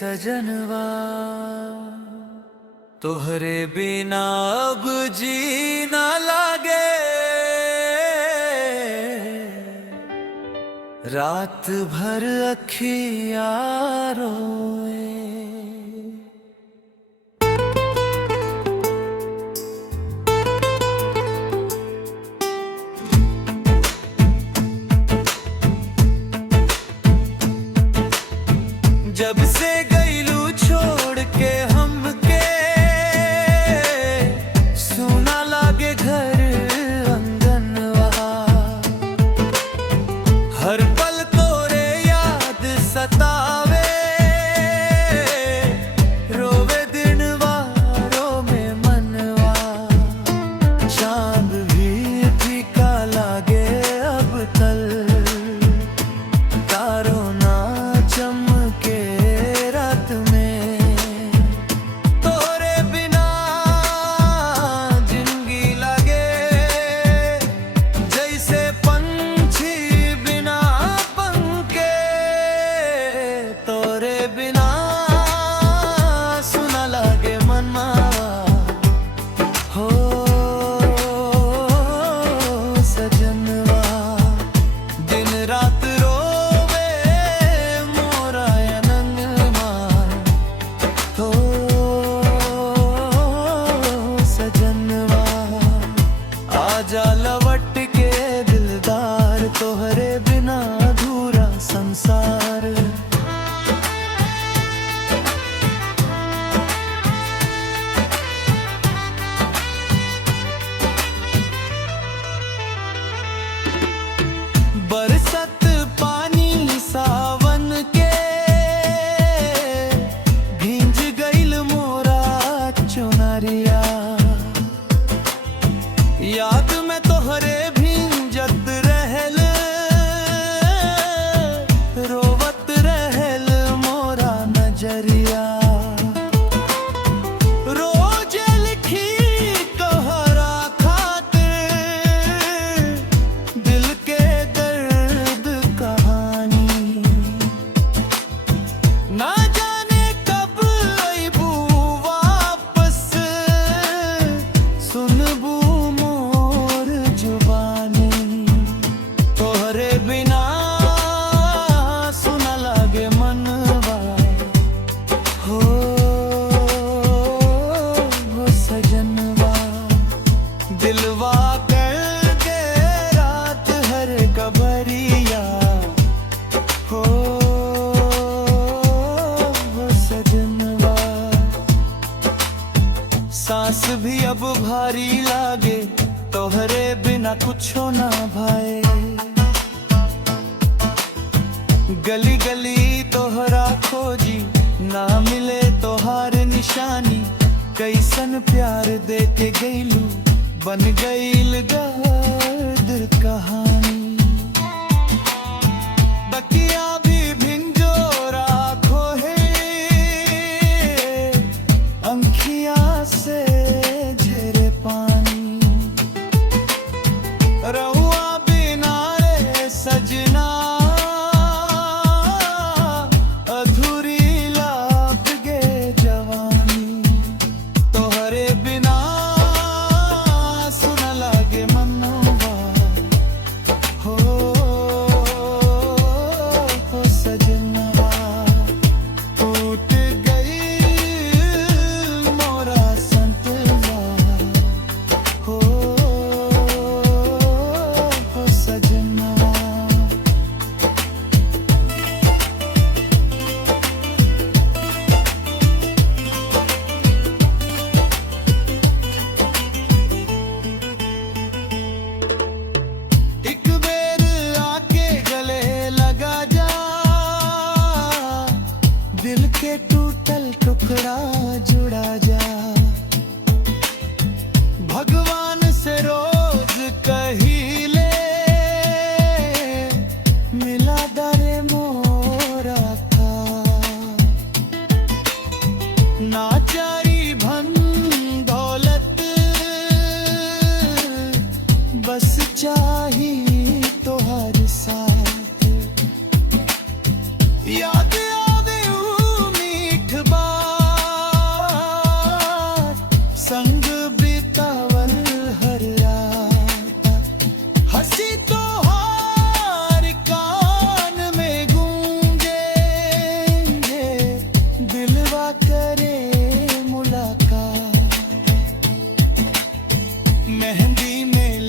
सजनवा तोहरे बिना अब जीना लागे। रात भर अखियाँ रोए। जब से गईलू छोड़ के हमके सुना लागे घर अंगनवा। हर पल तोरे याद सतावे। रोवे दिनवा रोवे मनवा। चांद भी फीका लागे अब तल। तारों ना चमके रात में। तोरे बिना जिंदगी लगे जैसे पंछी बिना पंखे। तोरे बिना सुना लागे मनवा। हो सजनवा दिन रात रोवे मोरा अनंगमा। हो सजनवा आजा लवट के दिलदार। तोहरे बिना अधूरा संसार। बरसत पानी सावन के भींज गईल मोरा चुनरिया। याद में तोहरे भींजत रहल। रोवत रहल मोरा नजरिया। रोज लिखी तोहरा खातिर दिल के दर्द कहानी। ना जाने कब अइबू वापस। सुनबू मोर जुबानी। तोहरे बिना सुना लागे मनवा। हो सजनवा दिलवा कर के रात हर कबरिया। हो सजनवा सांस भी अब भारी लागे। तोहरे बिना कुछो ना भाए। गली गली तोहरा खोजी ना मिले तोहार निशानी। कैसन प्यार दे के गईलू बन गईल दर्द कहानी। बकिया भी भिंजोरा खोहे अंखिया से झरे पानी। रहुआ बिना रे सजना अधूरी लागे जवानी। तोहरे बिना सुना लागे मनवा। हो सजनवा टूट गई मोरा संतवा। हो सजनवा एक बेर आके गले लगा जा। दिल के टूटल टुकड़ा जुड़ा जा। भगवान से रोज कहिले मिला दरे मोरा था। ना चारी धन दौलत बस चाही तोहर साथ। याद आवे ऊ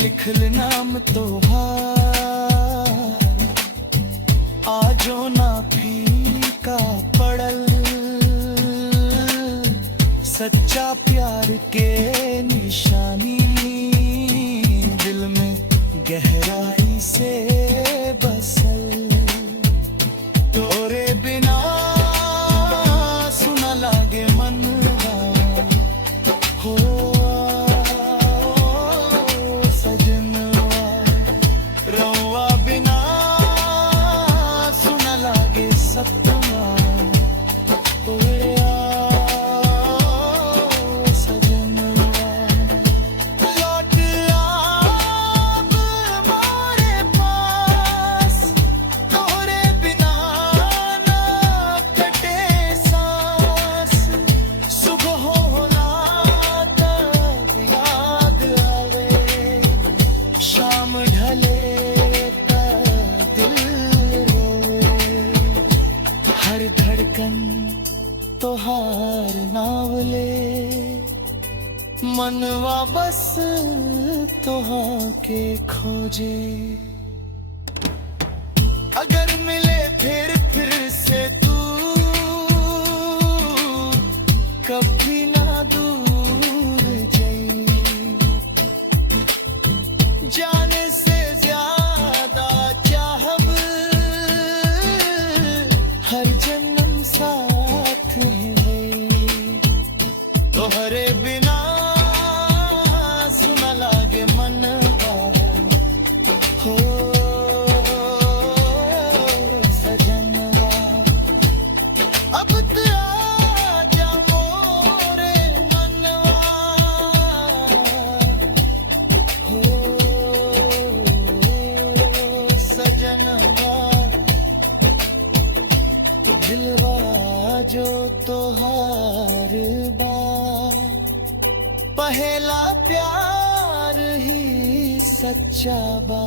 लिखल नाम तोहार आजो ना फीका पड़ल सच्चा प्यार के निशानी दिल में गहराई से बसल तोरे बिना सुना लागे मनवा हो सजनवा रवा बिना सुना लागे सपना हो सजनवा लौट आब मोरे पास तोरे बिना ना कटे सांस सुबह होला तब याद आवे शाम ढले तब दिल रोवे हर धड़कन तोहार नावले मनवा बस तोहा के खोजे अगर मिले फिर से तू कभी ना दूर जाई जाने से ज्यादा चाहब हर जन्म साथ है तोहरे बिना सुना लागे मनवा हो सजनवा अब तो आजा मोरे मनवा हो सजनवा दिलवा जो तोहार बा पहला प्यार ही सच्चा बा।